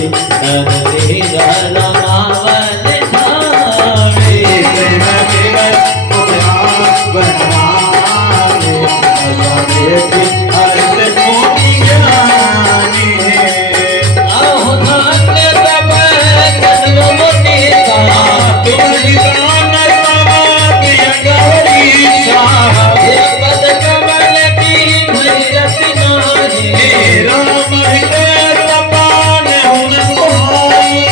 नररे रमावल ठाणे प्रेम केवल पुराण बनवावे असावे अर्थ मोती ज्ञानी आहो धन्य तब कदम मोती का तुमरी दान समाधि गौरीशा पद कमल की भैरत नारी राम हृदय पान हुन तुम्हारी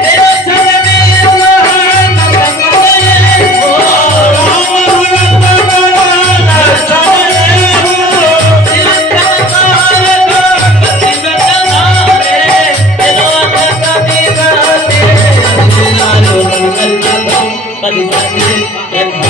तेरा चरणे सहन कमले हो राम भगत बड़ाना चले हो तिलककार को कति बतनारे तेरो कति गाते लालो मंगल कदम कति जाते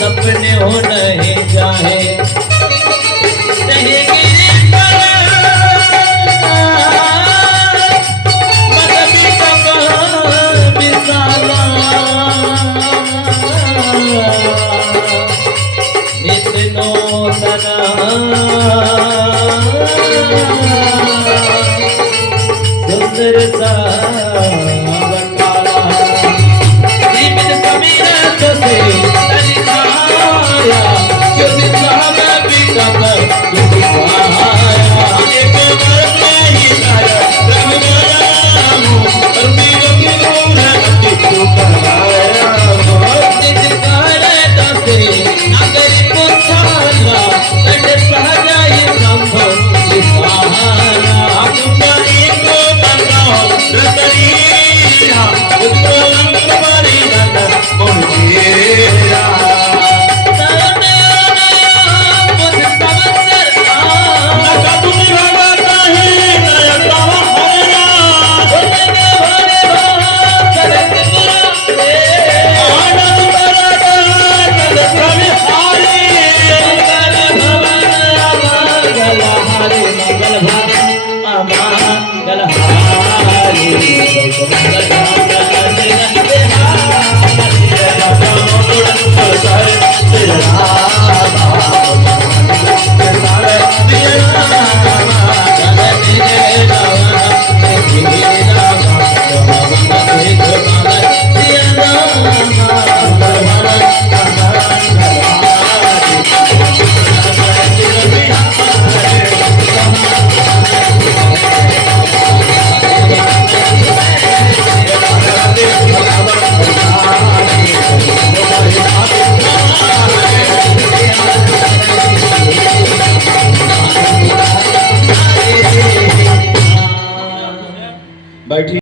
सपने हो नहीं